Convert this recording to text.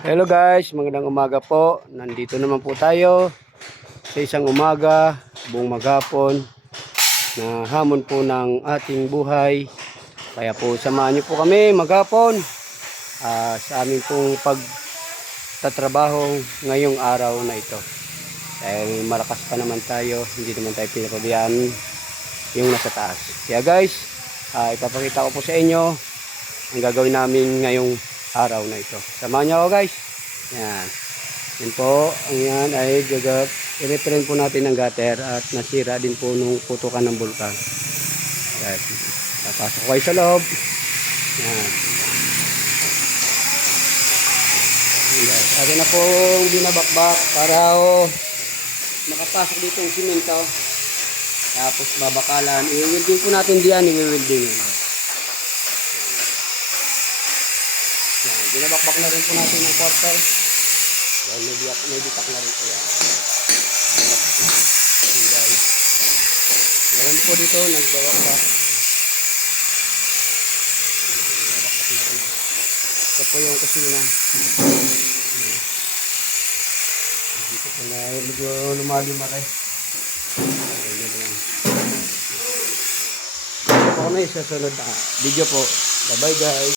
Hello guys, magandang umaga po. Nandito naman po tayo sa isang umaga, buong maghapon na hamon po ng ating buhay. Kaya po samahan niyo po kami maghapon sa aming pong pagtatrabaho ngayong araw na ito. Dahil malakas pa naman tayo, hindi naman tayo pinapabayaan yung nasa taas. Kaya guys, ipapakita ko po sa inyo ang gagawin namin ngayong araw na ito. Samahan niyo ako guys. Yan. Yan po. Ang yan ay i-referent po natin ng gutter at nasira din po nung putukan ng bulkan. Yan. Papasok ko kayo sa loob. Yan. Yan. Atin na pong binabakbak para makapasok dito yung simento. Tapos babakalan. I-welding po natin diyan. I-welding. Yan, binabakbak na rin po natin ng quarter. Yan, may bitak na rin po yan. Yan guys. Meron po dito, nagbabakbak. Binabakbak na rin. Ito po yung kusina. Dito po na medyo lumalim-mare. Ito po kami sa sunod na video po. Bye bye guys.